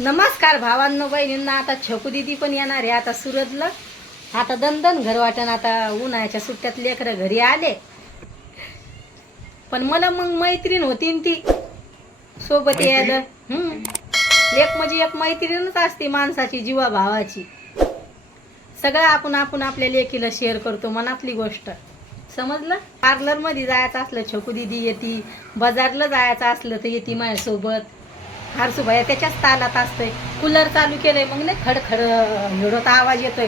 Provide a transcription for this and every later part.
नमस्कार भावांनो बहिणींना. आता छकू दीदी पण येणार आहे आता सुरतला. आता दणदण घर वाटण. आता उन्हाळ्याच्या सुट्ट्यात लेकरं घरी आले, पण मला मग मैत्रीण होती ती सोबत यायला. एक म्हणजे एक मैत्रीणच असते माणसाची, जीवा भावाची. सगळं आपण आपण आपल्या लेकीला शेअर करतो, मनातली गोष्ट. समजलं? पार्लर मध्ये जायचं असलं छकू दीदी येते, बाजारला जायचं असलं तर येते माझ्यासोबत. हरसू भैया त्याच्याच तालात असतोय. कूलर चालू केलंय मग नाही खडखड एवढा आवाज येतोय.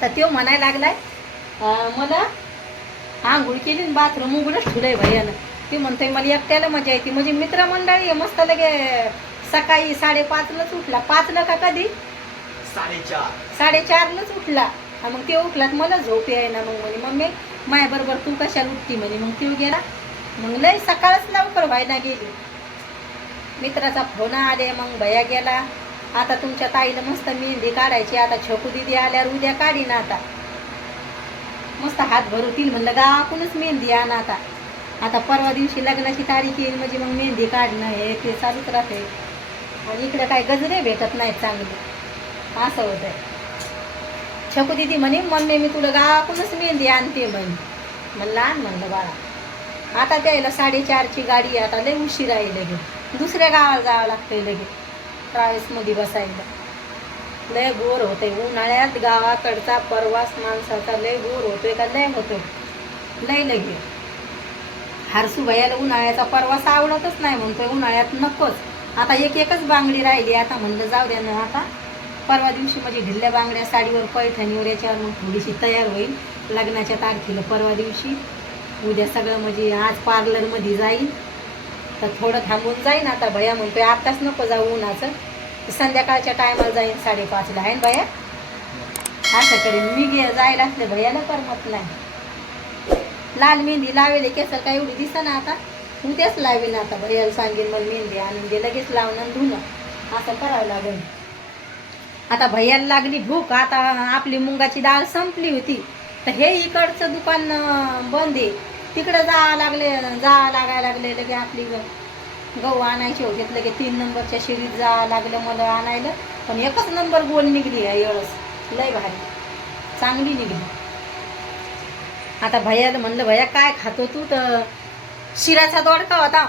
तर तो म्हणायला लागलाय मला आंघोळ केली बाथरूम उघडच ठेवलंय भैयानं. ती म्हणतोय मला एकट्याला मजा येते. म्हणजे मित्रमंडळी आहे मस्त. लगे सकाळी 5:30लाच उठला. 5ला का कधी 4:30लाच उठला. मग ते उठलात मला झोप आहे ना. मग म्हणे मम्मी माया बरोबर तू कशाला उठती म्हणे. मग ती गेला. मग लय सकाळच लवकर व्हायला गेली. मित्राचा फोन आले मग भैया गेला. आता तुमच्या ताईला मस्त मेहंदी काढायची. आता छकू दीदी आल्यावर उद्या काढीन. आता मस्त हात भरवतील म्हणलं गावाकडूनच मेहंदी आण. आता परवा दिवशी लग्नाची तारीख येईल म्हणजे मग मेहंदी काढणं हे ते चालूच राहते. आणि इकडे काय गजरे भेटत नाहीत चांगले, असं होतंय. छकू दीदी म्हणे मम्मी मी तुला गावाकडूनच मेहंदी आणते म्हणे. म्हणलं आण म्हणलं बाळा. आता त्याला 4:30ची गाडी. आता लय उशीर आहे. लगे दुसऱ्या गावाला जावं लागतंय. लगे ट्रॅव्हल्समध्ये बसायला लय बोर होतंय. उन्हाळ्यात गावाकडचा प्रवास माणसाचा लय बोर होतोय का लय होतोय. लय लगे हरसू भैयाला उन्हाळ्याचा प्रवास आवडतच नाही. म्हणतोय उन्हाळ्यात नकोच. आता एकच बांगडी राहिली. आता म्हणलं जाऊ द्या ना. आता परवा दिवशी म्हणजे ढिल्ल्या बांगड्या साडीवर पैठणीवर याच्यावर मग थोडीशी तयार होईल लग्नाच्या तारखेला. परवा दिवशी उद्या सगळं म्हणजे आज पार्लरमध्ये जाईल तर थोडं थांबून जाईन. आता भैया म्हणतोय आत्ताच नको जाऊ उन्हाचं, संध्याकाळच्या टायमाला जाईन 5:30ला. आहे ना भैया? असं करेन मी. जायला असलं भैयाला करमत नाही. लाल मेहंदी लावेले केस काय एवढी दिसेना. आता उद्याच लावेन. आता भैयाला सांगेन मला मेहंदी आणून दे. लगेच लावणं धुणं असं करावं लागेल. आता भैयाला लागली भूक. आता आपली मुंगाची डाळ संपली होती तर हे इकडचं दुकान बंद आहे. तिकडं जावं लागायला लागले. लगे आपली गहू आणायचे होते. लगे 3 नंबरच्या शिरीत जावं लागलं मला आणायला. पण एकच नंबर गोल निघली आहे एवढंच. लय भारी चांगली निघली. आता भैयाला म्हणलं भैया काय खातो तू? तर शिराचा दोडका होता.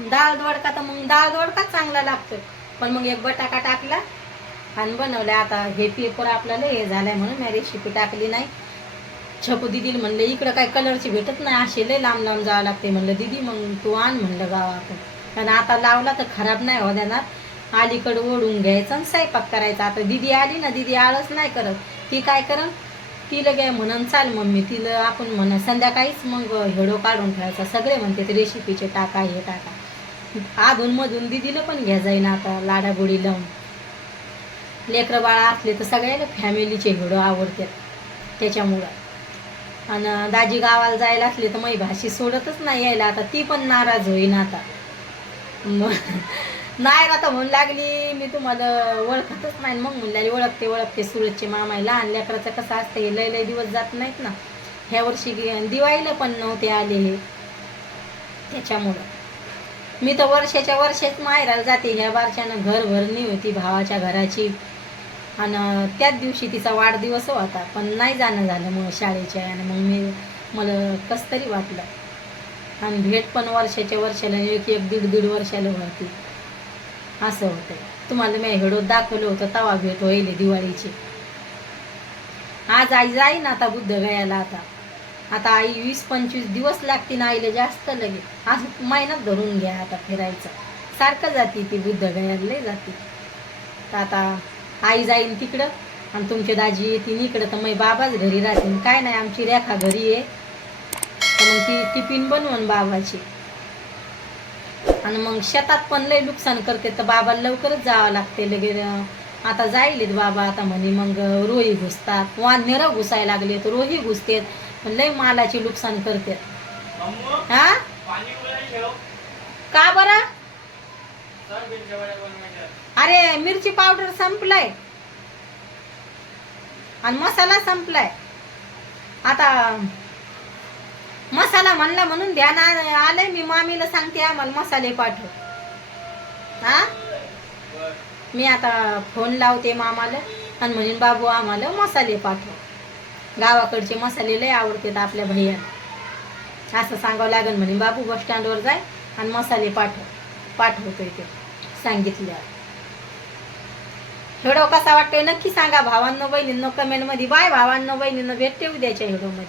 डाळ दोडका. तर मग डाळ दोडकाच चांगला लागतोय. पण मग एक बटाका टाकला आणि बनवलं. आता हे पेपर आपल्याला हे झालंय म्हणून मी रेसिपी टाकली नाही. छकू दीदीला म्हणलं इकडं काय कलरची भेटत नाही, असे लय लांब लांब जावं लागते. म्हणलं दीदी मग तू आण म्हणलं गावाकडून. कारण आता लावला तर खराब नाही हो देणार. अलीकडं ओढून घ्यायचं आणि स्वयंपाक करायचा. आता दीदी आली ना, दीदी आळस नाही करत. ती काय करत तिला काय म्हणून चाल मम्मी तिला आपण म्हणा संध्याकाळीच मग हेडो काढून ठेवायचा. सगळे म्हणते रेसिपीचे टाका हे टाका. अधूनमधून दीदीला पण घ्या जाईन आता लाडागोडी लावून. लेकरं बाळा असले तर सगळ्याला फॅमिलीचे व्हिडिओ आवडतात त्याच्यामुळं. आणि दाजी गावाला जायला असले तर माझी भाषी सोडतच नाही यायला. आता ती पण नाराज होईन. आता नाही आता म्हणू लागली मी तुम्हाला ओळखतच नाही. मग म्हणले ओळखते सुरतचे मामा. लहान लेकराचं कसं असतं हे लय दिवस जात नाहीत ना. ह्या वर्षी दिवाळीला पण नव्हते आले हे. त्याच्यामुळं मी तर वर्षाच माहेराला जाते. ह्या बारच्यानं घर भरणी होती भावाच्या घराची. आणि त्याच दिवशी तिचा वाढदिवस होता. पण नाही जाणं झालं मग शाळेच्या. आणि मग मला कसं तरी वाटलं. आणि भेट पण वर्षाला एक दीड वर्षाला होती. असं होतं. तुम्हाला मी हेडोत दाखवलं होतं तवा भेट होईल दिवाळीची. आज आई जाईन आता बुद्धगयाला. आता आई 20-25 दिवस लागतील आईला जास्त. लगे आज महिन्यात धरून घ्या. आता फिरायचं सारखं जाते ती बुद्धगयाला लय जाते. तर आता आई जाईन तिकडं आणि तुमचे दाजी येतील इकडं. तर मग बाबाच घरी राहतील. काय नाही आमची रेखा घरी आहे. तर मग ती टिफिन बनवून बाबाची. आणि मग शेतात पण लय नुकसान करते तर बाबाला लवकरच जावं लागते. लगे आता जाईलेत बाबा. आता म्हणे मग रोही घुसतात. वानर घुसायला लागले तर रोही घुसतेत. पण लय मालाची नुकसान करते. हा का बरं? अरे मिरची पावडर संपलाय आणि मसाला संपलाय. आता मसाला म्हणला म्हणून ध्यान आलंय. मी मामीला सांगते आम्हाला मसाले पाठव. हा मी आता फोन लावते मामाला आणि म्हणेन बाबू आम्हाला मसाले पाठव, गावाकडचे मसाले लय आवडतात आपल्या भैयाला, असं सांगावं लागेल. म्हणे बाबू बस स्टँडवर जाय आणि मसाले पाठवतोय ते सांगितल्यावर. व्हिडिओ कसा वाटतोय नक्की सांगा भावांनो बहिणींनो कमेंटमध्ये. बाय भावांनो बहिणींनो, भेटते उद्याच्या व्हिडिओमध्ये.